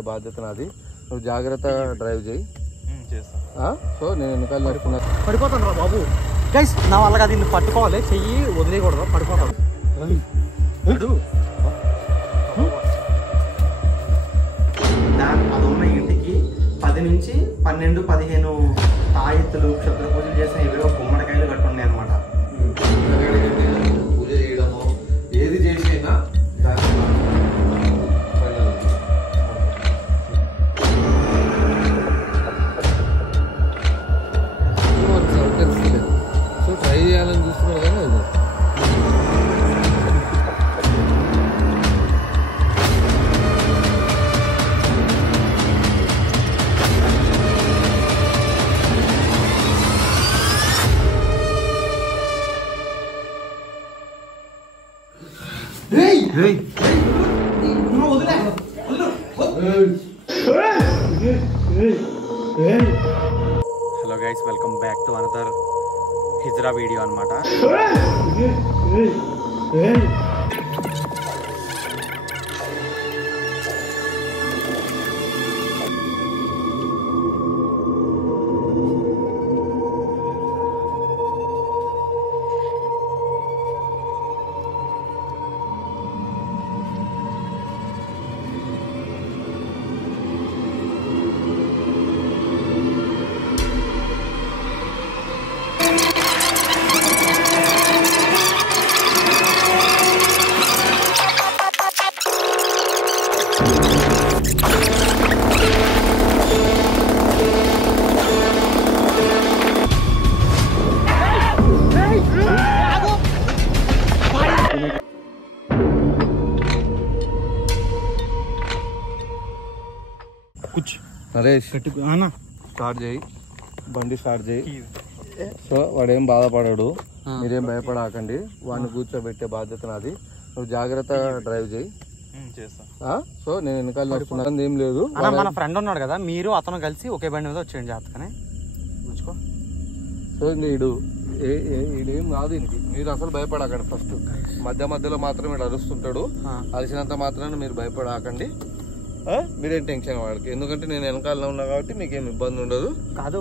బాధ్యత నాది. నువ్వు జాగ్రత్త డ్రైవ్ చేయి. సో నేను వెనకాల పడిపోతాను రా బాబు. గైస్ నా వాళ్ళకి అది పట్టుకోవాలి, చెయ్యి వదిలేయకూడదు, పడిపోతాడు. అది ఉన్న ఇంటికి 10 నుంచి 12, 15 తాయెత్తులు క్షుద్ర పూజలు చేసిన ఏవో గుమ్మడికాయలు కట్టున్నాయి అనమాట. పూజ చేయడము ఏది చేసినా సో ట్రై చేయాలని చూస్తున్నాడు కానీ hello guys, welcome back to another hijra video అనమాట. నరేష్ స్టార్ట్ చేయి, బండి స్టార్ట్ చేయి. సో వాడేం బాధపడాడు, మీరేం భయపడకండి. వాడిని కూర్చోబెట్టే బాధ్యత నాది. నువ్వు జాగ్రత్త డ్రైవ్ చేయి. సో నేను వెనకాల నడుస్తున్నా, ఏం లేదు. మన ఫ్రెండ్ ఉన్నాడు కదా, మీరు అతను కలిసి ఒకే బండి మీద వచ్చేయండి జాతకనే చూసుకో. సో ఈడేం కాదు ఇంటికి, మీరు అసలు భయపడకండి. ఫస్ట్ మధ్యలో మాత్రం వీడు అరుస్తుంటాడు, అరిచినంత మాత్రాన్ని మీరు భయపడకండి. మీరేం టెన్షన్ వాడికి, ఎందుకంటే నేను వెనకాలలో ఉన్నా కాబట్టి మీకేం ఇబ్బంది ఉండదు. కాదు,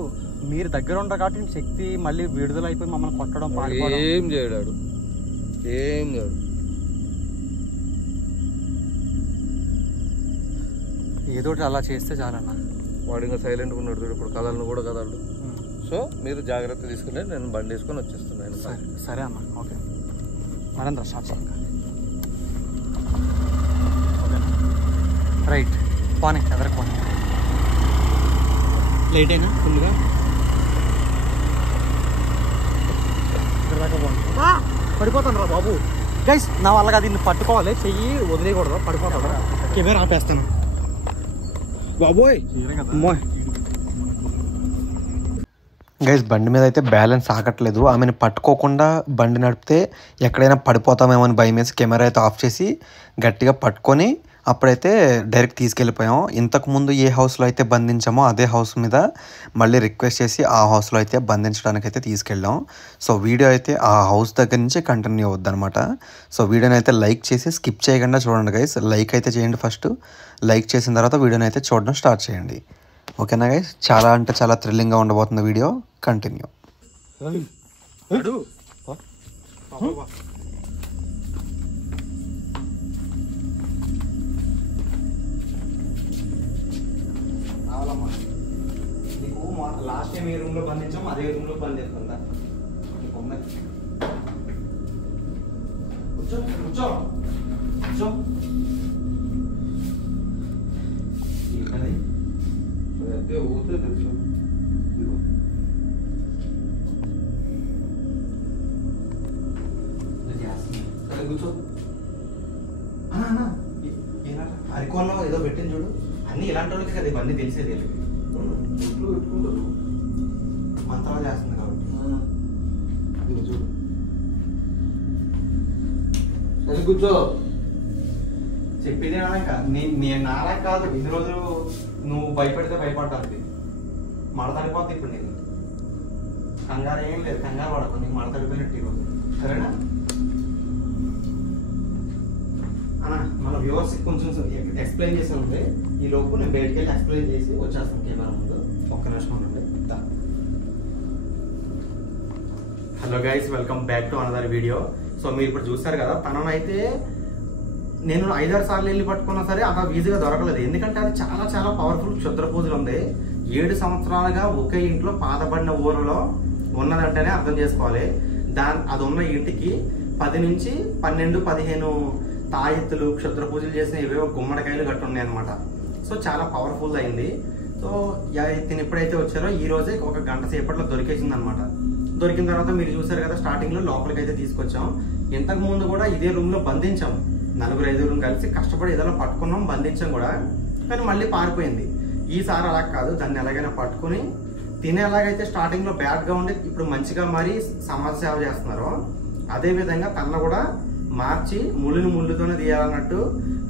మీరు దగ్గర ఉంటారు కాబట్టి శక్తి మళ్ళీ విడుదల అయిపోయి మమ్మల్ని కొట్టడం ఏం చేయడాడు, ఏం చేయడు. ఏదో అలా చేస్తే చాలన్నా. వాడు ఇంకా సైలెంట్గా ఉన్నాడు, ఇప్పుడు కదలను కూడా కదలడు. సో మీరు జాగ్రత్త తీసుకుంటే నేను బండి వేసుకొని వచ్చేస్తున్నాను. సరే అన్న, ఓకే. మరంతా స్టార్ట్ చేయండి. రైట్, పోనీ ఎదరికి పోనీ. లేట్ అయినా ఫుల్గా పడిపోతాను రా బాబు. గైస్ నా వాళ్ళకి అది పట్టుకోవాలి, చెయ్యి వదిలేయకూడదు, పడిపోతాడు. కెమెరా ఆపేస్తాను బాబోయ్. గైస్ బండి మీద అయితే బ్యాలెన్స్ ఆగట్లేదు. ఆమెను పట్టుకోకుండా బండి నడిపితే ఎక్కడైనా పడిపోతామేమో అని భయం వేసి కెమెరా అయితే ఆఫ్ చేసి గట్టిగా పట్టుకొని అప్పుడైతే డైరెక్ట్ తీసుకెళ్ళిపోయాం. ఇంతకుముందు ఏ హౌస్లో అయితే బంధించామో అదే హౌస్ మీద మళ్ళీ రిక్వెస్ట్ చేసి ఆ హౌస్లో అయితే బంధించడానికి అయితే తీసుకెళ్ళాం. సో వీడియో అయితే ఆ హౌస్ దగ్గర నుంచి కంటిన్యూ అవుద్దనమాట. సో వీడియోని అయితే లైక్ చేసి స్కిప్ చేయకుండా చూడండి గైస్. లైక్ అయితే చేయండి ఫస్ట్. లైక్ చేసిన తర్వాత వీడియోని అయితే చూడడం స్టార్ట్ చేయండి. ఓకేనా గైస్? చాలా అంటే చాలా థ్రిల్లింగ్గా ఉండబోతుంది వీడియో. కంటిన్యూ. నీకు లాస్ట్ టైం ఏ రూమ్లో బంధించాం అదే రూమ్లో బంధిస్తుందా? కూర్చో కూర్చో కూర్చో. ఊతే తెలుసు. సరే కూర్చో. అరికోల్లో ఏదో పెట్టింది చూడు. అన్ని ఇలాంటి వాళ్ళకి కదా ఇవన్నీ తెలిసేది. పెట్టుకుంటారు, మంత్రాలు చేస్తుంది కాబట్టి చూడు. సరే కూర్చో. చెప్పేది నేను నాలా కాదు. ఇన్ని రోజులు నువ్వు భయపడితే భయపడ్డానికి మడతడిపోద్ది. ఇప్పుడు నేను కంగారు ఏం లేదు, కంగారు పడకు. నీకు మడతడిపోయినట్టు ఈరోజు, సరేనా? అన్న మన వ్యూవర్స్ కొంచెం ఎక్స్ప్లెయిన్ చేసి ఉంది. ఈ లోపు నేను బయటికి వెళ్ళి ఎక్స్ప్లెయిన్ చేసి వచ్చేస్తాను కెమెరా ముందు. ఒక్క నిమిషం ఉండండి. Hello guys, welcome back to another video. So మీరు ఇప్పుడు చూస్తారు కదా, తననైతే నేను 5-6 సార్లు వెళ్ళి పట్టుకున్నా సరే అంత ఈజీగా దొరకలేదు. ఎందుకంటే అది చాలా చాలా పవర్ఫుల్ క్షుద్ర పూజలు ఉంది. 7 సంవత్సరాలుగా ఒకే ఇంట్లో పాతబడిన ఊరిలో ఉన్నదంటేనే అర్థం చేసుకోవాలి. అది ఉన్న ఇంటికి 10 నుంచి 12, 15 తాయెత్తులు క్షుద్ర పూజలు చేసిన ఏవేవో గుమ్మడికాయలు గట్టు ఉన్నాయి అనమాట. సో చాలా పవర్ఫుల్ అయింది. సో తిని ఎప్పుడైతే వచ్చారో ఈ రోజే 1 గంట సేపట్లో దొరికేసింది అనమాట. దొరికిన తర్వాత మీరు చూసారు కదా, స్టార్టింగ్ లో లోపలికి అయితే తీసుకొచ్చాం. ఇంతకు ముందు కూడా ఇదే రూమ్ లో బంధించాం. 4-5 కలిసి కష్టపడి ఏదైనా పట్టుకున్నాం, బంధించాం కూడా. కానీ మళ్ళీ పారిపోయింది. ఈసారి అలా కాదు, దాన్ని ఎలాగైనా పట్టుకుని తినే ఎలాగైతే స్టార్టింగ్ లో బ్యాడ్ గా ఉండి ఇప్పుడు మంచిగా మారి సమాజ సేవ చేస్తున్నారు, అదే విధంగా తన కూడా మార్చి ముళ్ళుతోనే తీయాలన్నట్టు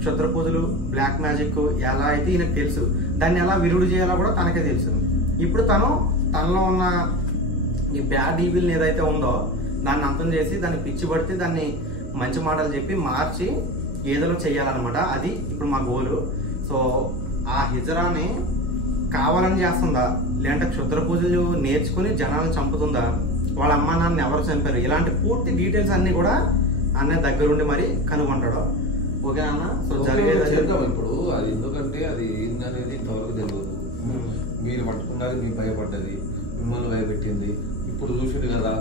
క్షుద్ర పూజలు, బ్లాక్ మ్యాజిక్ ఎలా అయితే ఈయనకు తెలుసు, దాన్ని ఎలా విరుడు చేయాలో కూడా తనకే తెలుసు. ఇప్పుడు తనలో ఉన్న ఈ బ్యాడ్ ఈవిల్ ఏదైతే ఉందో దాన్ని అంతం చేసి దాన్ని పిచ్చి పడితే దాన్ని మంచి మాటలు చెప్పి మార్చి ఏదో చెయ్యాలన్నమాట. అది ఇప్పుడు మా గోలు. సో ఆ హిజరాని కావాలని చేస్తుందా, లేదంటే క్షుద్ర పూజలు నేర్చుకుని జనాలను చంపుతుందా, వాళ్ళ అమ్మ నాన్న ఎవరు చంపారు, ఇలాంటి పూర్తి డీటెయిల్స్ అన్ని కూడా అన్నయ్య దగ్గరుండి మరి కనుగొంటాడు. ఓకే అన్న? సో జరిగేది చేద్దాం ఇప్పుడు. అది ఎందుకంటే అది ఏందనేది ఇంతవరకు తెలియదు. మీరు పట్టుకున్నది మీకు భయపడ్డది, మిమ్మల్ని భయపెట్టింది. ఇప్పుడు చూసాడు కదా,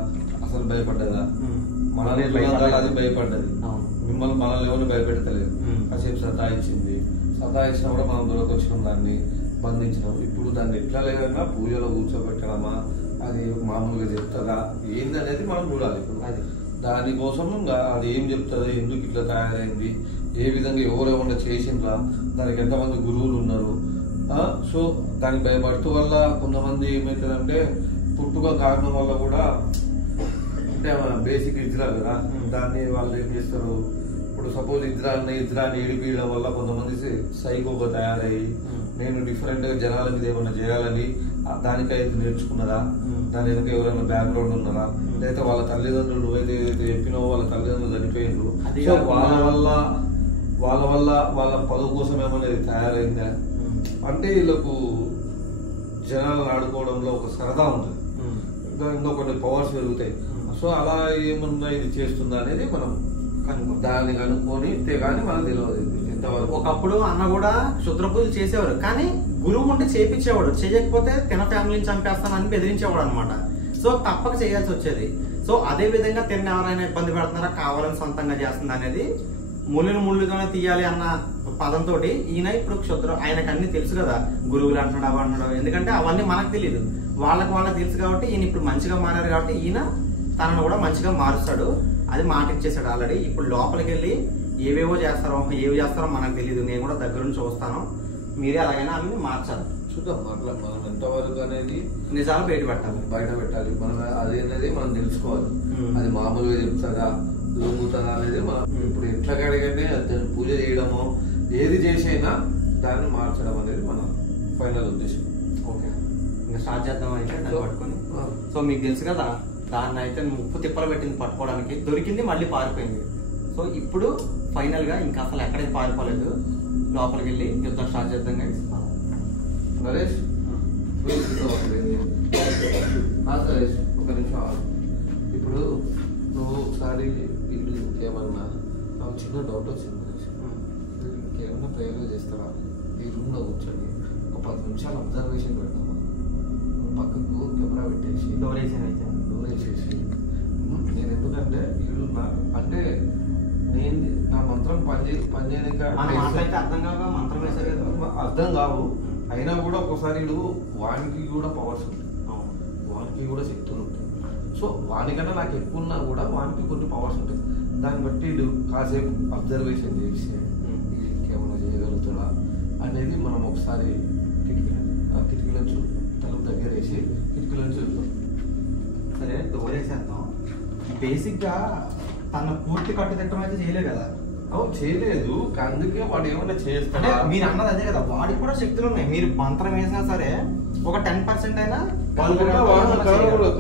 అసలు భయపడ్డదా? మనల్ని అది భయపడ్డది. మనల్ని ఎవరిని భయపెట్టలేదు. కాసేపు సతాయించింది. సతాయించినా కూడా మనం దొరకొచ్చినాం, దాన్ని బంధించినాం. ఇప్పుడు దాన్ని ఎట్లా లేదన్నా పూజలో కూర్చోబెట్టడమా, అది మామూలుగా చెప్తుందా ఏందనేది మనం చూడాలి. ఇప్పుడు అది దానికోసం అది ఏం చెప్తుంది, ఎందుకు ఇట్లా తయారైంది, ఏ విధంగా ఎవరెవరు చేసిండ్రా, దానికి ఎంతమంది గురువులు ఉన్నారు. సో దానికి భయపడుతూ వల్ల కొంతమంది ఏమవుతుందంటే పుట్టుక కారణం వల్ల కూడా, అంటే బేసిక్ ఇజ్రా కదా, దాన్ని వాళ్ళు ఏం చేస్తారు, ఇప్పుడు సపోజ్ ఇజ్రాని ఏడిపియడం వల్ల కొంతమంది సైకోగా తయారయ్యి నేను డిఫరెంట్ గా జనాల మీద ఏమన్నా చేయాలని దానికైతే నేర్చుకున్నదా, దాని వెనక ఎవరైనా బ్యాక్గ్రౌండ్ ఉన్నదా, లేదా వాళ్ళ తల్లిదండ్రులు నువ్వైతే ఏదైతే చెప్పినావో వాళ్ళ తల్లిదండ్రులు చనిపోయినారు, సో వాళ్ళ వల్ల వాళ్ళ పదవి కోసం ఏమన్నా తయారైందా అంటే వీళ్ళకు జనాలను ఆడుకోవడంలో ఒక సరదా ఉంటుంది, ఇంకా కొన్ని పవర్స్ పెరుగుతాయి. సో అలా ఏమన్నా ఇది చేస్తుందా అనేది మనం దాన్ని కనుక్కొని కానీ మనకు తెలియదు ఎంతవరకు. ఒకప్పుడు అన్న కూడా క్షుద్ర పూజలు చేసేవారు, కానీ గురువు ఉంటే చేపించేవాడు, చేయకపోతే తిన ఫ్యామిలీని చంపేస్తానని బెదిరించేవాడు అనమాట. సో తప్పక చేయాల్సి వచ్చేది. సో అదే విధంగా తిన్న ఎవరైనా ఇబ్బంది పెడుతున్నారా, కావాలని సొంతంగా చేస్తుంది అనేది ముళ్ళుతోనే తీయాలి అన్న పదంతో ఈయన ఇప్పుడు ఆయనకు అన్ని తెలుసు కదా, గురువులు అంటున్నాడు అవి అంటున్నాడు. ఎందుకంటే అవన్నీ మనకు తెలియదు, వాళ్ళకి తెలుసు కాబట్టి ఈయన ఇప్పుడు మంచిగా మారారు కాబట్టి ఈయన తనను కూడా మంచిగా మారుస్తాడు. అది మాట ఇచ్చేసాడు ఆల్రెడీ. ఇప్పుడు లోపలికి వెళ్ళి ఏవి చేస్తారో మనకు తెలియదు. నేను కూడా దగ్గర నుంచి చూస్తాను. మీరే అలాగైనా అన్ని మార్చాలి. చూద్దాం అట్లా మనం ఎంతవరకు అనేది నిజాలు బయట పెట్టాలి. మనం అది అనేది మనం తెలుసుకోవాలి. అది మామూలుగా చెప్తారా, లొంగుతుందా అనేది మనం ఇప్పుడు ఎట్లా కడిగంటే పూజ చేయడము ఏది చేసైనా దాన్ని మార్చడం అనేది మన ఫైనల్ ఉద్దేశం. ఓకే, ఇంకా స్టార్ట్ చేద్దాం అయితే దాన్ని పట్టుకొని. సో మీకు తెలుసు కదా, దాన్ని అయితే 30 తిప్పలు పెట్టింది పట్టుకోవడానికి, దొరికింది మళ్ళీ పారిపోయింది. సో ఇప్పుడు ఫైనల్ గా ఇంకా అసలు ఎక్కడికి పారిపోలేదు, లోపలికి వెళ్ళి యుద్ధం స్టార్ట్ చేద్దాం. నరేష్ నరేష్ ఒక నిమిషం. ఇప్పుడు నువ్వు ఒకసారి ఇల్లు ఇంకేమన్నా నాకు చిన్న డౌట్ వచ్చింది నరేష్. ఇంకేమన్నా ప్రయోగం చేస్తావా? ఈ రూమ్ లో కూర్చొని ఒక 10 నిమిషాలు అబ్జర్వేషన్ పెడతామా? పక్కకు కెమెరా పెట్టేసి డోర్ వేసేసి నేను ఎందుకంటే ఇల్లు అంటే నేను నా మంత్రం పనిచేయక అర్థం కావు. అయినా కూడా ఒకసారి వానికి కూడా పవర్స్ ఉంటాయి, వానికి కూడా శక్తులు ఉంటాయి. సో వానికన్నా నాకు ఎక్కువ ఉన్నా కూడా వానికి కొన్ని పవర్స్ ఉంటాయి. దాన్ని బట్టి కాసేపు అబ్జర్వేషన్ చేసి ఇంకేమైనా చేయగలుగుతాడా అనేది మనం ఒకసారి కిటికీ నుంచి తలుపు దగ్గర వేసి కిటికీ నుంచి చూద్దాం. సరే, డోర్ వేసేద్దాం. బేసిక్ గా తన పూర్తి కట్టుదిట్టం అయితే చేయలేదు కదా. చేయలేదు, అందుకే వాడు ఏమైనా చేస్తాడు. మీరు అన్నది అదే కదా, వాడికి కూడా శక్తులు ఉన్నాయి. మీరు మంత్రం వేసినా సరే ఒక 10% అయినా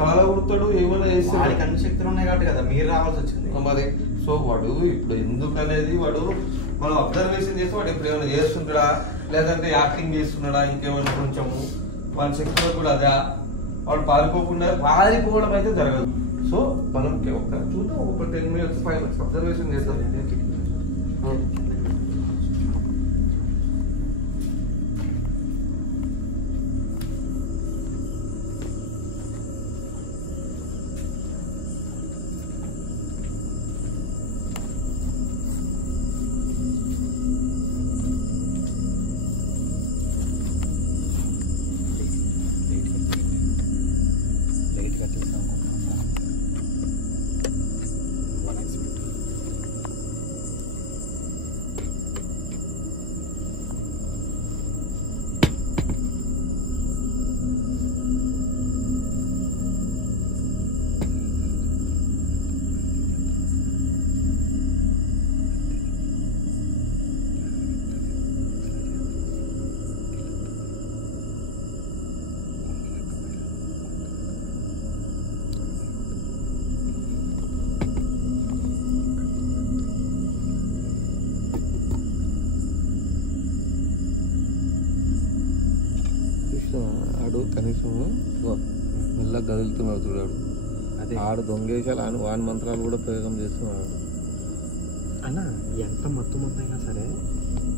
కాలగుడతాడు, ఏమైనా చేస్తే వాడికి అన్ని శక్తులు ఉన్నాయి కాబట్టి కదా మీరు రావాల్సి వచ్చింది మరి. సో వాడు ఇప్పుడు ఎందుకు అనేది వాడు మనం అబ్జర్వేషన్ చేస్తే వాడు ఇప్పుడు ఏమైనా చేస్తుంటాడా లేదంటే యాక్టింగ్ చేస్తున్నాడా ఇంకేమైనా కొంచెము మన శక్తిలో కూడా అదే వాడు పారిపోవడం అయితే జరగదు. సో మనం ఒక చూద్దాం, ఒక 10 minutes 5 minutes అబ్జర్వేషన్ చేద్దాం. ఆడు కనీసం మెల్లగా కదులుతున్నాడు చూడాడు. అదే ఆడు దొంగేశాలు వాని మంత్రాలు కూడా ప్రయోగం చేస్తున్నాడు. అన్న ఎంత మత్తు మందు అయినా సరే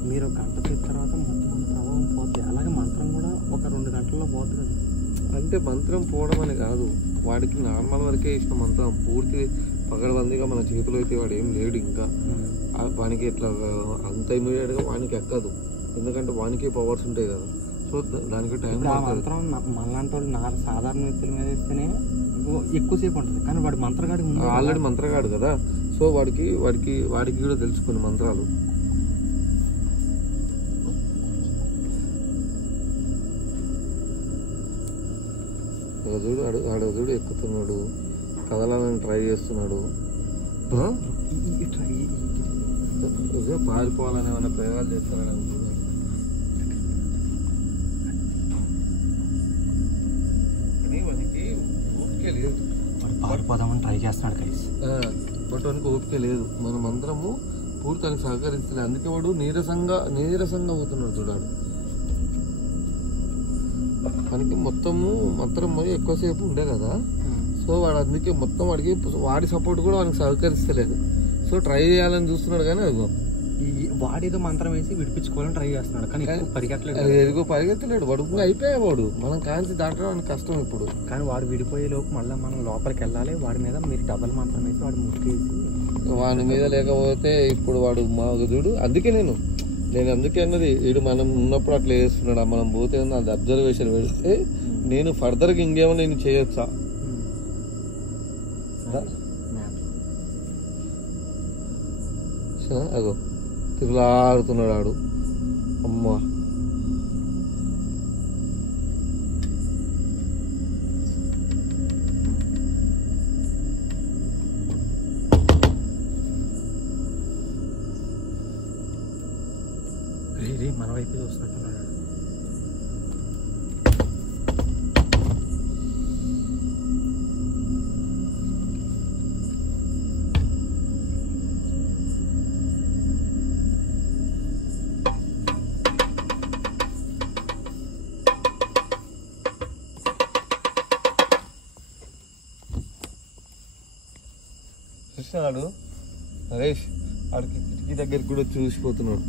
మీరు గంట సేపు తర్వాత మత్తు మందు ప్రభావం పోతుంది. అలాగే మంత్రం కూడా ఒక 2 గంటల్లో పోతుంది కదా. అంటే మంత్రం పోవడం అని కాదు, వాడికి నార్మల్ వరకే ఇష్టం. మంత్రం పూర్తి పగడబందిగా మన చేతిలో అయితే వాడు ఏం లేడు. ఇంకా వానికి ఇట్లా అంత ఇమీడియట్గా వానికి ఎక్కదు, ఎందుకంటే వానికి పవర్స్ ఉంటాయి కదా. సో దానికి టైం మంత్రం మనలాంటి వాళ్ళు సాధారణ వ్యక్తుల మీద వేస్తేనే ఎక్కువసేపు ఉంటుంది, కానీ వాడు మంత్రగాడి ఆల్రెడీ మంత్రగాడు కదా. సో వాడికి కూడా తెలుసుకుని మంత్రాలు. చూడు ఎక్కుతున్నాడు, కదలాలని ట్రై చేస్తున్నాడు. పారిపోవాలని ఏమైనా ప్రయోగాలు చేస్తారని అనుకున్నాడు. ఓపిక లేదు, పారిపోదామని ట్రై చేస్తున్నాడు కైస్. బట్ వానికి ఓపిక లేదు, మన మంత్రము పూర్తి సహకరిస్తలేదు. అందుకే వాడు నీరసంగా అవుతున్నాడు చూడాడు. మనకి మొత్తము మంత్రం ఎక్కువసేపు ఉండే కదా. సో వాడు అందుకే మొత్తం వాడి సపోర్ట్ కూడా వానికి సహకరిస్తలేదు. సో ట్రై చేయాలని చూస్తున్నాడు, కానీ అదిగో వాడేదో మంత్రం వేసి విడిపించుకోవాలని ట్రై చేస్తున్నాడు, కానీ పరిగెత్తలేడు. వాడు అయిపోయేవాడు, మనం కాంచి దాంట్లో వాడికి కష్టం ఇప్పుడు. కానీ వాడు విడిపోయే లోపు మళ్ళీ మనం లోపలికి వెళ్ళాలి. వాడి మీద మీరు డబల్ మంత్రం వేసి వాడు ముక్కేసి వాడి మీద లేకపోతే ఇప్పుడు వాడు మా చూడు. అందుకే నేను అన్నది వీడు మనం ఉన్నప్పుడు అట్లా చేస్తున్నాడు, మనం పోతే అది అబ్జర్వేషన్ పెడితే నేను ఫర్దర్గా ఇంకేమో నేను చేయొచ్చా. అగో తిరుగులాడుతున్నాడు ఆడు. అమ్మా మన వైపు చూస్తున్నట్టున్నాడు. చూసినాడు నరేష్, ఆడికి కిటికీ దగ్గరికి కూడా చూసిపోతున్నాడు.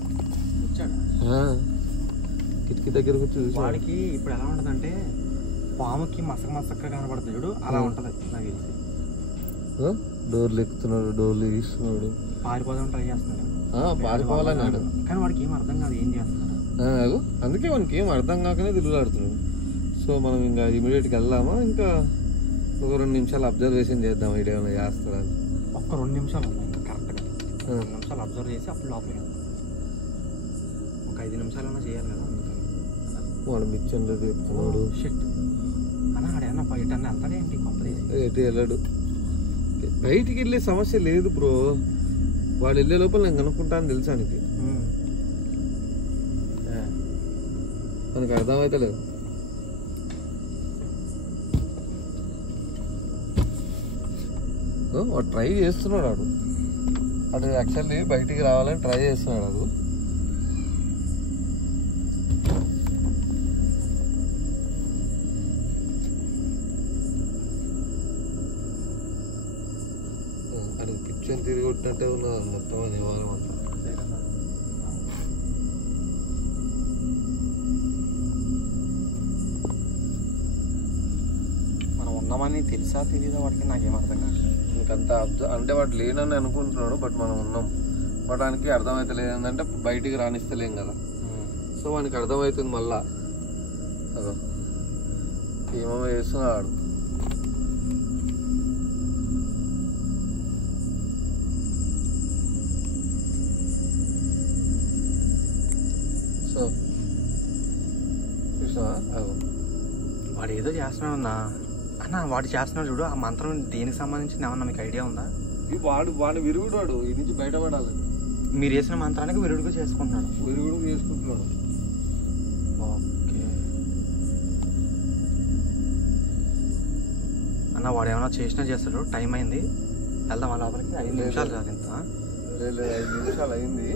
కిటికీ దగ్గరకు చూసి వాడికి ఇప్పుడు ఎలా ఉంటదంటే పాముకి మసకగా కనబడుతుంది చూడు, అలా ఉంటది నాకు తెలిసి. డోర్లు ఎక్కుతున్నాడు, డోర్లు తీస్తున్నాడు, పారిపోదాం ట్రై చేస్తున్నాడు, పారిపోవాలన్నాడు. కానీ వాడికి ఏం అర్థం కాదు ఏం చేస్తున్నాడు. అందుకే వానికి ఏం అర్థం కాకనే తిరుగులాడుతున్నాడు. సో మనం ఇంకా ఇమీడియట్గా వెళ్దామా, ఇంకా ఒక 2 నిమిషాలు అబ్జర్వేషన్ చేద్దాం వీడు ఏమైనా చేస్తాడని. ఒక్క 2 నిమిషాలు ఉన్నాయి కరెక్ట్గా. 2 నిమిషాలు అబ్జర్వ్ చేసి అప్పుడు లోపలికి వెళ్దాం. ఒక 5 నిమిషాలన్నా చేయాలి కదా. అందుకని వాడు మిచ్చంలో చెప్తున్నాడు. షిట్ అన్న ఆడేమన్నా బయట వెళ్తాడే ఏంటి? ఎటు వెళ్ళాడు, బయటికి వెళ్ళే సమస్య లేదు బ్రో. వాడు వెళ్ళే లోపల నేను కనుక్కుంటాను తెలుసా నీకు. మనకు అర్థమైతే లేదు. వాడు ట్రై చేస్తున్నాడు. వాడు అది యాక్చువల్లీ బయటికి రావాలని ట్రై చేస్తున్నాడు అది. అది పిచ్చని తిరిగి కొట్టినట్టే ఉన్నది మొత్తం అది వారం అంతా. మనం ఉన్నామని తెలుసా తెలియదా వాడికి నాకేం అర్థం కాదు. ఇంకంత అంటే వాడు లేనని అనుకుంటున్నాడు, బట్ మనం ఉన్నాం. బట్ వానికి అర్థమైతే లేదంటే బయటికి రాణిస్తలేం కదా. సో వానికి అర్థమవుతుంది మళ్ళా అదో ఏమో చేస్తున్నాడు. సో చూసావా వాడు ఏదో చేస్తున్నాడు అన్న వాడు చేస్తున్నాడు చూడు. ఆ మంత్రం దేనికి సంబంధించింది ఏమన్నా మీకు ఐడియా ఉందా? వాడు విరుగుడు ఈ నుంచి బయటపడాలి. మీరు వేసిన మంత్రానికి విరుగుడుగా చేసుకుంటున్నాడు. విరుగుడు చేసుకుంటున్నాడు. ఓకే అన్న వాడు ఏమైనా చేసినా చేస్తాడు. టైం అయింది, వెళ్దాం ఆ లోపలికి. 5 నిమిషాలు చాలు ఇంత. లేదు 5 నిమిషాలు అయింది,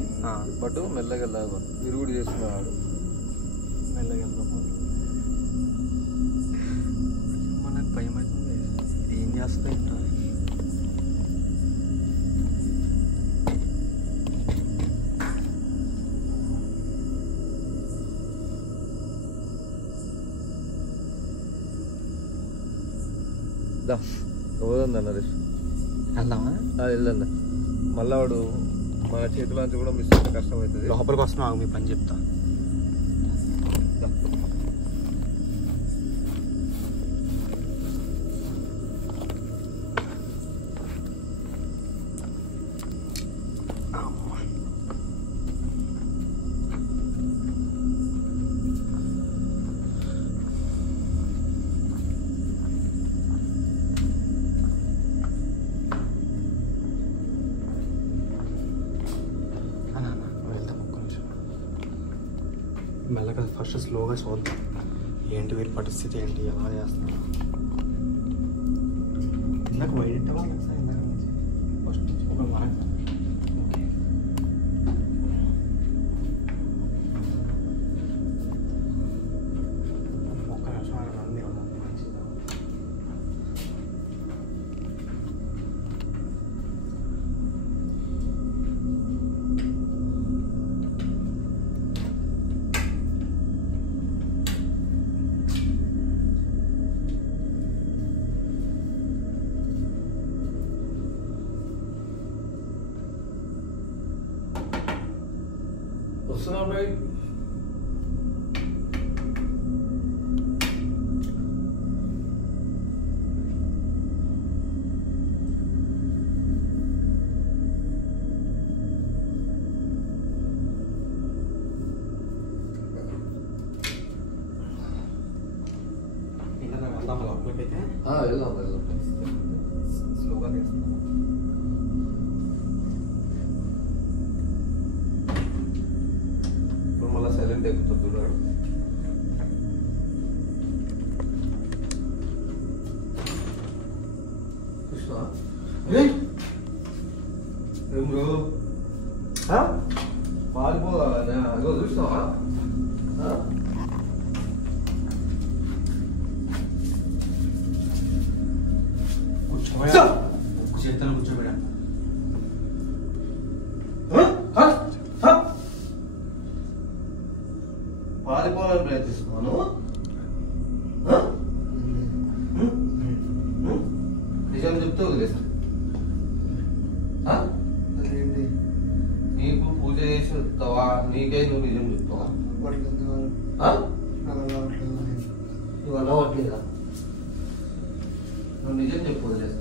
బట్ మెల్లగా వెళ్దాం. విరుగుడు చేస్తున్నాడు. మెల్లగా వెళ్దాం. మనకు భయం అవుతుంది. ఇది ఏం చేస్తుంది ఏంటో. పోదా నరేష్, వెళ్దామా? వెళ్దా. మళ్ళా వాడు మన చేతిలోంచి కూడా మిస్ అయితే కష్టం అవుతుంది. లోపలికి వస్తున్నావు, మీ పని చెప్తా. మెల్లగా ఫస్ట్ స్లోగా చూద్దాం ఏంటి వీరి పరిస్థితి ఏంటి, ఎలా చేస్తున్నారు. ఇందాక బయటవా సార్? ఇందాక నుంచి ఫస్ట్ నుంచి ఒక మాట. ఓకే ఒక్క నిమిషం అన్నీ మంచిదా. వస్తున్నా బాయ్. ఇంకా వెళ్దాం లోపలికైతే. వెళ్దాం స్లోగా చేస్తాను. ఇప్పుడు మళ్ళీ సైలెంట్ అయిపోతుంది చూడాడు. కృష్ణ ఏం బ్రో పారిపోవాలా? అదో చూసినావా? కూర్చోబెట్టా, చేతులు కూర్చోబెట్టా. పారిపోవాలని ప్రయత్నిస్తున్నాను. నిజం చెప్తే వదిలేసా. నీకు పూజ చేసి చెప్తావా? నీకై నువ్వు నిజం చెప్తావా? నువ్వు అలవాట్లేదా? నువ్వు నిజం చెప్పు, వదిలేసా.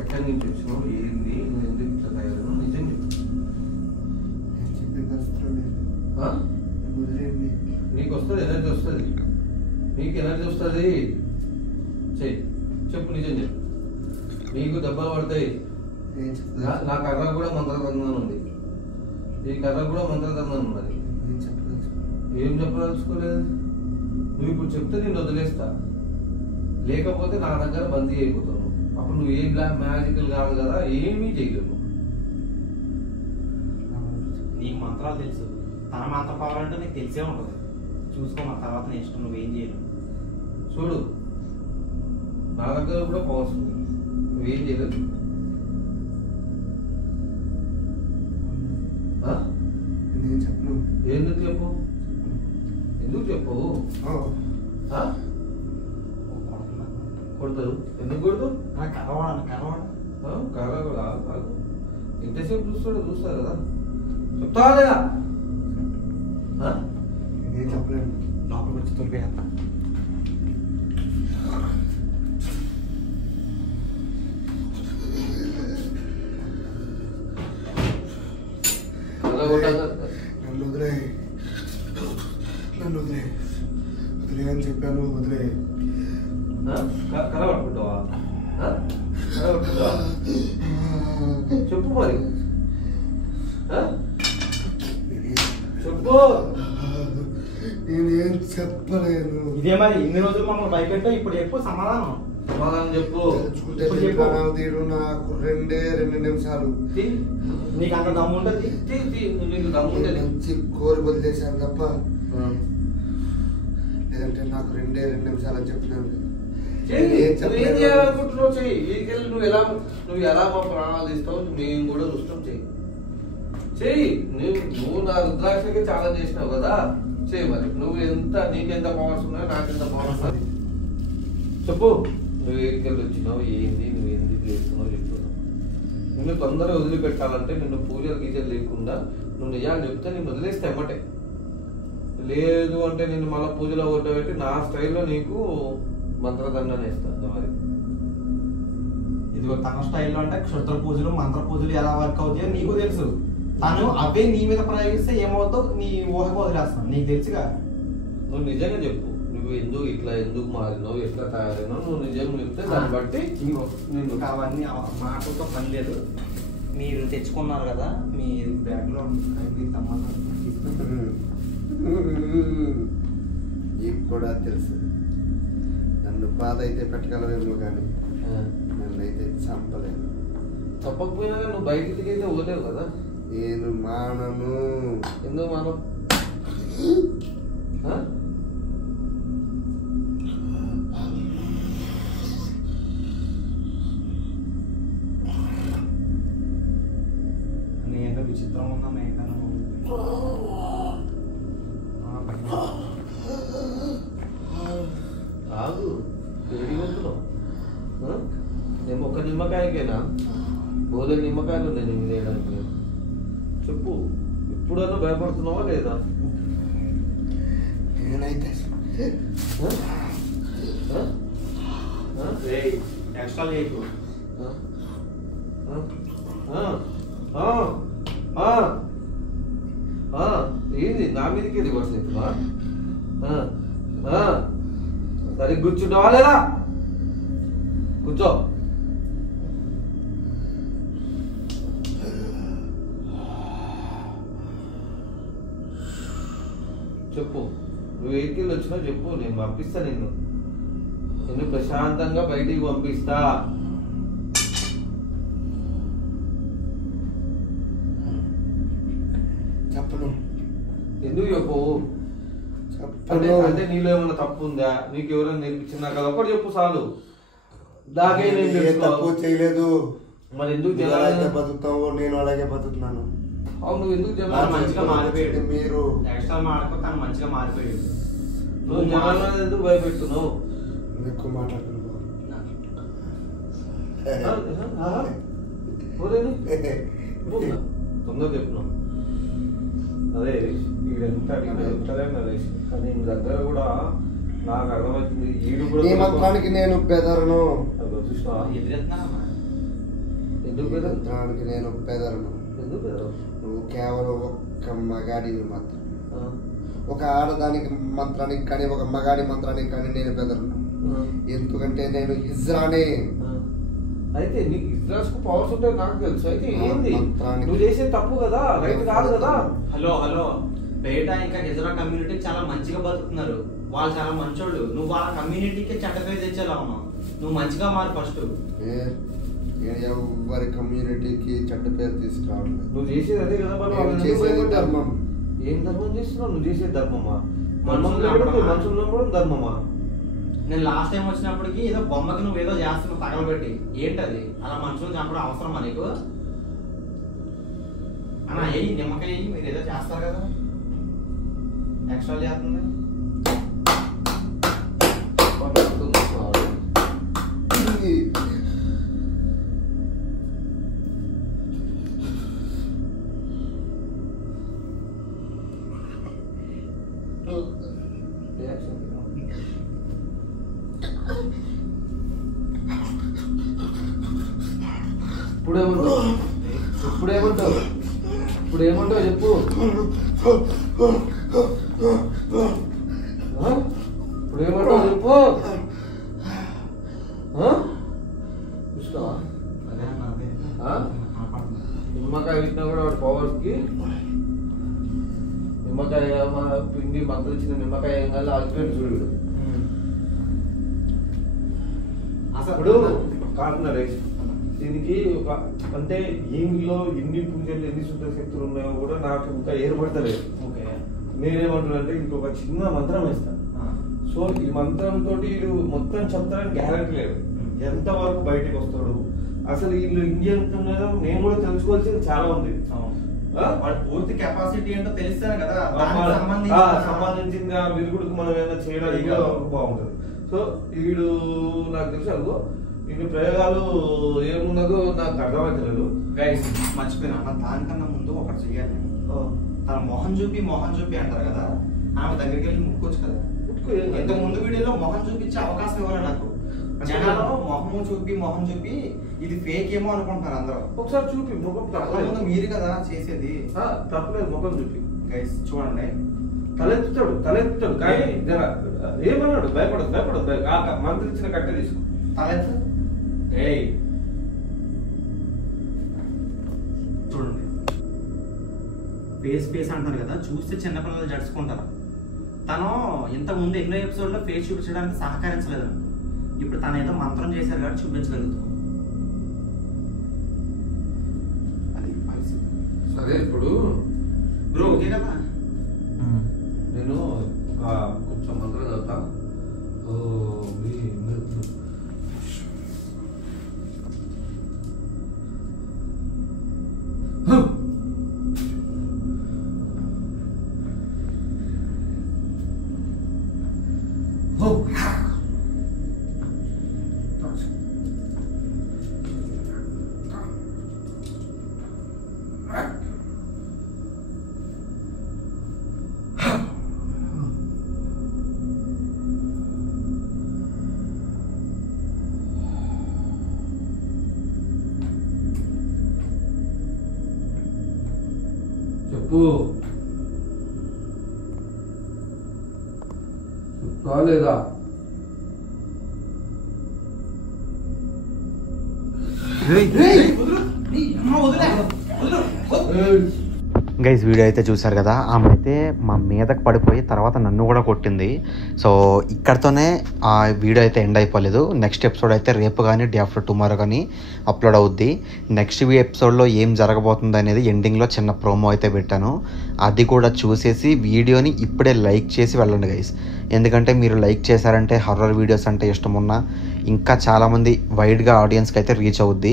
ఎక్కడి నుంచి వచ్చినావు, ఏంది, నువ్వు ఎందుకు ఇట్లా తయారు, నిజం చెప్పు. నీకు వస్తుంది ఎనర్జీ, వస్తుంది నీకు ఎనర్జీ వస్తుంది. చెయ్యి, చెప్పు, నిజం చెప్పు. నీకు దెబ్బలు పడతాయి. నా కర్ర కూడా మంత్రదండం ఉంది. ఈ కర్ర కూడా మంత్రదండం ఉన్నది. ఏం చెప్పదలుచుకోలేదు. నువ్వు ఇప్పుడు చెప్తే నేను వదిలేస్తా, లేకపోతే నా దగ్గర బందీ అయిపోతావు. అప్పుడు నువ్వు ఏ మ్యాజికల్ కాదు కదా, ఏమీ చేయలేవు. మంత్రాలు తెలుసు. తన మంత్ర పవర్ అంటే నీకు తెలిసే ఉంటుంది. చూసుకో మా తర్వాత నెక్స్ట్ నువ్వేం చేయను. చూడు నా దగ్గర కూడా పవర్స్ ఉంది, నువ్వేం చేయలేదు. నేను చెప్పను. ఎందుకు చెప్పు, ఎందుకు చెప్పు? కొడతారు, ఎందుకు కొడతారు? కాగా కూడా ఎంతసేపు చూస్తారు కదా, చెప్తావా లేదా? నేను చెప్పలేను. లోపలికి వచ్చి తొలిపేస్తా. నన్ను వదిలే, నన్ను వదిలే, వదిలే అని చెప్పాను. వదిలే. కలవడుకుంటావా? చెప్పు మరి, చెప్పు. నేనేం చెప్పలేను. ఇదే మరి ఇన్ని రోజులు మమ్మల్ని భయపెట్టా, ఇప్పుడు చెప్పు సమాధానం. సమాధానం చెప్పు. తీరు నాకు 2 నిమిషాలు. నీకు అంత దమ్ము ఉంటుంది? నీకు దమ్ము ఉంటుంది. మంచి కోరి వదిలేశాను తప్ప, లేదంటే నాకు 2 నిమిషాలు అని చెప్పినాను. ఏం చేయాలనుకుంటున్నావు చెయ్యి. వీటికెళ్ళి నువ్వు ఎలా మా ప్రాణాలు తీస్తావు మేము కూడా రుష్టం చెయ్యి. నువ్వు నా రుద్రాక్షకి చాలా చేసినావు కదా, చెయ్యి. మరి నీకెంత పవర్స్ ఉన్నాయో నాకెంత పవర్స్ అది చెప్పు. నువ్వు ఏడికెళ్ళి వచ్చినావు, ఏంది, నువ్వు ఎందుకు చేస్తున్నావు చెప్తున్నావు. నిన్ను తొందరగా వదిలిపెట్టాలంటే నిన్ను పూజలు గీజలు లేకుండా నువ్వు నిజాలు చెప్తే నేను వదిలేస్తే ఎమ్మటే. లేదు అంటే నేను మళ్ళీ పూజలో కొట్టబెట్టి నా స్టైల్లో నీకు మంత్రదండన వేస్తాను. మరి ఇదిగో తన స్టైల్లో అంటే క్షుద్ర పూజలు మంత్ర పూజలు ఎలా వర్క్ అవుతాయో నీకు తెలుసు. తను అవే నీ మీద ప్రయోగిస్తే ఏమవుతుందో నీ ఊహకు వదిలేస్తాను, నీకు తెలుసుగా. నువ్వు నిజంగా చెప్పు, నువ్వు ఎందుకు మారినావు, ఎట్లా తయారైనావు, నువ్వు నిజంగా చెప్తే దాన్ని బట్టి నేను అవన్నీ మాటలతో పని లేదు. మీరు తెచ్చుకున్నారు కదా మీ బ్యాగ్లో నీకు కూడా తెలుసు. నన్ను బాధ అయితే పెట్టగలవేమో కానీ నన్నైతే చంపలేను. తప్పకపోయినా నువ్వు బయటికి అయితే పోలేవు కదా. నేను మానను. ఎందుకు మానవు? ఏంటో విచిత్రం ఉందా మేఘన? ఆగు, నేను ఒక నిమ్మకాయకేనా? బోలే నిమ్మకాయలు ఉన్నాయి నేను వేయడానికి. చెప్పు, ఇప్పుడన్నా భయపడుతున్నావా లేదా? నేనైతే ఎక్స్ట్రా చేయకు. ఏంది నా మీదకి రివర్స్ అవుతున్నా? సరే కూర్చుంటావా లేదా? కూర్చో. చెప్పు, నువ్వు ఎయిర్కెళ్ళి వచ్చినా చెప్పు, నేను పంపిస్తా. నిన్ను ప్రశాంతంగా బయటికి పంపిస్తా. చెప్పను. ఎందుకు చెప్పు? అంటే నీలో ఏమైనా తప్పు ఉందా? నీకు ఎవరైనా నేర్పించినా కదా ఒకటి చెప్పు చాలు. దాకే తప్పు చేయలేదు. మరి ఎందుకు బతుకుతావు? నేను అలాగే బతుకుతున్నాను. అవును, నువ్వు ఎందుకు మంచిగా మారిపోయాడు. మీరు ఎక్స్ట్రా మాడకు, తను మంచిగా మారిపోయాడు. నువ్వు జనాలను ఎందుకు భయపెడుతున్నావు? ఎక్కువ మాట్లాడుతున్నావు. తొందర చెప్తున్నావు. అదే వీడంతా చెప్తారే నరేష్, కానీ నీ దగ్గర కూడా నాకు అర్థమవుతుంది. ఈడు కూడా నీ మంత్రానికి నేను బెదరను. చూసినా ఎందుకు మంత్రానికి నేను బెదరను. ఎందుకు బెదరు? నువ్వు కేవలం ఒక్క మగాడివి మాత్రం. ఒక ఆడదానికి మంత్రానికి కానీ ఒక మగాడి మంత్రానికి కానీ నేను బెదరను. ఎందుకంటే నేను హిజ్రానే. అయితే నీకు ఇజ్రాస్ కు పవర్స్ ఉంటాయి నాకు తెలుసు. అయితే ఏంది నువ్వు చేసేది తప్పు కదా, రైట్ కాదు కదా. హలో బయట ఇంకా హిజ్రా కమ్యూనిటీ చాలా మంచిగా బతుకుతున్నారు. వాళ్ళు చాలా మంచోళ్ళు. నువ్వు వాళ్ళ కమ్యూనిటీకి చెడ్డ పేరు తెచ్చేలా ఉన్నావు. నువ్వు మంచిగా మారు ఫస్ట్. ఎవరి కమ్యూనిటీకి చెడ్డ పేరు తీసుకురావట్లేదు. నువ్వు చేసేది అదే కదా బాలు. నేను చేసేది ధర్మం. ఏం ధర్మం చేస్తున్నావు? నువ్వు చేసేది ధర్మమా? మనుషులు నమ్మడం ధర్మమా? నేను లాస్ట్ టైం వచ్చినప్పటికి ఏదో బొమ్మకి నువ్వు ఏదో చేస్తున్నావు తగలబెట్టి, ఏంటది? అలా మనుషులు చంపడం అవసరమా నీకు? అన్న ఏ నిమ్మకాయ మీరు ఏదో చేస్తారు కదా, ఎక్స్ట్రా చేస్తుంది. ఇప్పుడు ఏమంటావు చెప్పు. ఇప్పుడు ఏమంటావు చెప్పు. చూస్తావా నిమ్మకాయ ఇచ్చినా కూడా వాడి పవర్స్కి నిమ్మకాయ పిండి మందులు ఇచ్చిన నిమ్మకాయ ఏం కాదు ఆగిపోయింది చూడు. అసలు కాకుండా దీనికి ఒక అంటే ఈమెలో ఎన్ని పూజలు ఎన్ని శుద్ధ శక్తులు ఉన్నాయో కూడా నాకు ఇంకా ఏర్పడతలేదు. నేనేమంటున్నానంటే ఇంకొక చిన్న మంత్రం వేస్తాను. సో ఈ మంత్రంతో వీడు మొత్తం చెప్తారని గ్యారంటీ లేదు. ఎంతవరకు బయటకు వస్తాడు, అసలు వీళ్ళు ఇండియన్ నేను కూడా తెలుసుకోవాల్సింది చాలా ఉంది. వాడి పూర్తి కెపాసిటీ ఏంటో తెలిస్తేనే కదా సంబంధించిన విరుగుడికి మనం ఏదైనా చేయడానికి బాగుంటుంది. సో వీడు నాకు తెలుసు అనుకో ఇన్ని ప్రయోగాలు ఏమున్నదో నాకు అర్థమవుతలేదు. మర్చిపోయినా దానికన్నా ముందు ఒకటి చెయ్యాలి. తన మొహం చూపి అంటారు కదా, ఆమె దగ్గరికి వెళ్ళి ముక్కొచ్చు కదా. ఇంత ముందు వీడియోలో మొహం చూపించే అవకాశం ఇవ్వాలి నాకు. జనాలు మొహం చూపి ఇది ఫేక్ ఏమో అనుకుంటారు అందరూ. ఒకసారి చూపి ముఖం ముందు మీరు కదా చేసేది. తప్పలేదు, ముఖం చూపి. గైస్ చూడండి, తలెత్తుతాడు కానీ ఏమన్నాడు భయపడదు మంత్రి ఇచ్చిన కట్టె తీసుకో. తలెత్తు చూడండి, ఫేస్ అంటారు కదా, చూస్తే చిన్నపిల్లలు జడుచుకుంటారు. తను ఇంతకుముందు ఎన్నో ఎపిసోడ్లో ఫేస్ చూపించడానికి సహకరించలేదు. ఇప్పుడు తను ఏదో మంత్రం చేశారు కాబట్టి చూపించగలుగుతాం. అది సరే ఇప్పుడు బ్రో ఓకే కదా. నేను కొంచెం మంత్రం చదువుతా. చెప్పు లేదా? గైస్ వీడియో అయితే చూసారు కదా, ఆమె అయితే మా మీదకి పడిపోయి తర్వాత నన్ను కూడా కొట్టింది. సో ఇక్కడతోనే ఆ వీడియో అయితే ఎండ్ అయిపోలేదు. నెక్స్ట్ ఎపిసోడ్ అయితే రేపు కానీ డే ఆఫ్టర్ టుమారో కానీ అప్లోడ్ అవుద్ది. నెక్స్ట్ ఎపిసోడ్లో ఏం జరగబోతుంది అనేది ఎండింగ్లో చిన్న ప్రోమో అయితే పెట్టాను. అది కూడా చూసేసి వీడియోని ఇప్పుడే లైక్ చేసి వెళ్ళండి గైస్. ఎందుకంటే మీరు లైక్ చేశారంటే హర్రర్ వీడియోస్ అంటే ఇష్టం ఉన్న ఇంకా చాలామంది వైడ్గా ఆడియన్స్కి అయితే రీచ్ అవుద్ది.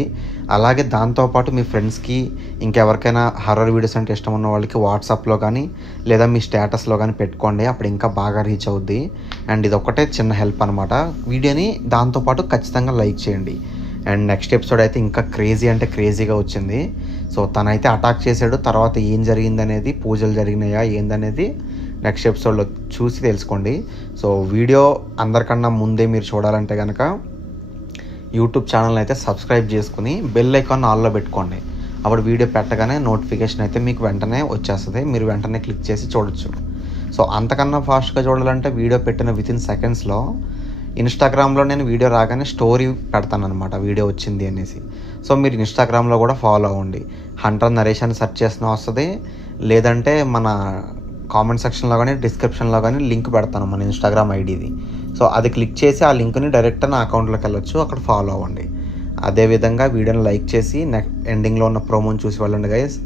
అలాగే దాంతోపాటు మీ ఫ్రెండ్స్కి ఇంకెవరికైనా హర్రర్ వీడియోస్ అంటే ఇష్టం ఉన్న వాళ్ళకి వాట్సాప్లో కానీ లేదా మీ స్టేటస్లో కానీ పెట్టుకోండి, అప్పుడు ఇంకా బాగా రీచ్ అవుద్ది. అండ్ ఇది ఒకటే చిన్న హెల్ప్ అనమాట. వీడియోని దాంతోపాటు ఖచ్చితంగా లైక్ చేయండి. అండ్ నెక్స్ట్ ఎపిసోడ్ అయితే ఇంకా క్రేజీ అంటే క్రేజీగా వచ్చింది. సో తనైతే అటాక్ చేశాడు, తర్వాత ఏం జరిగింది అనేది, పూజలు జరిగినాయా ఏందనేది నెక్స్ట్ ఎపిసోడ్లో చూసి తెలుసుకోండి. సో వీడియో అందరికన్నా ముందే మీరు చూడాలంటే కనుక యూట్యూబ్ ఛానల్ని అయితే సబ్స్క్రైబ్ చేసుకుని బెల్ ఐకాన్ ఆల్లో పెట్టుకోండి. అప్పుడు వీడియో పెట్టగానే నోటిఫికేషన్ అయితే మీకు వెంటనే వచ్చేస్తుంది, మీరు వెంటనే క్లిక్ చేసి చూడొచ్చు. సో అంతకన్నా ఫాస్ట్గా చూడాలంటే వీడియో పెట్టిన వితిన్ సెకండ్స్లో ఇన్స్టాగ్రామ్లో నేను వీడియో రాగానే స్టోరీ పెడతాను అనమాట, వీడియో వచ్చింది అనేసి. సో మీరు ఇన్స్టాగ్రామ్లో కూడా ఫాలో అవ్వండి. హంటర్ నరేష్ అని సెర్చ్ చేసినా వస్తుంది, లేదంటే మన కామెంట్ సెక్షన్లో కానీ డిస్క్రిప్షన్లో కానీ లింక్ పెడతాను మన ఇన్స్టాగ్రామ్ ఐడిది. సో అది క్లిక్ చేసి ఆ లింక్ని డైరెక్ట్ నా అకౌంట్లోకి వెళ్ళొచ్చు, అక్కడ ఫాలో అవ్వండి. అదేవిధంగా వీడియోని లైక్ చేసి ఎండింగ్లో ఉన్న ప్రోమోని చూసి వెళ్ళండి గైస్.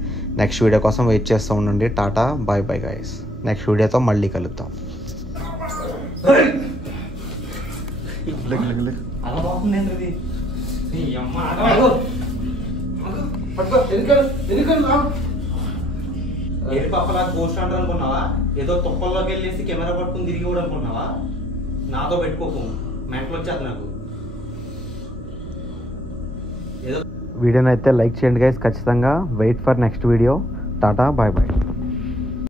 నెక్స్ట్ వీడియో కోసం వెయిట్ చేస్తూ ఉండండి. Tata bye bye guys. Next వీడియోతో మళ్ళీ కలుద్దాం. ఏడు పక్కలా గోస్ట్ అంటారు అనుకున్నావా? ఏదో తుప్పల్లోకి వెళ్ళేసి కెమెరా పట్టుకుని తిరిగి కూడా అనుకున్నావా? నాతో పెట్టుకోకు, మెంటలు వచ్చేది నాకు. వీడియోని అయితే లైక్ చేయండి గైస్ ఖచ్చితంగా. Wait for next video. Tata bye bye.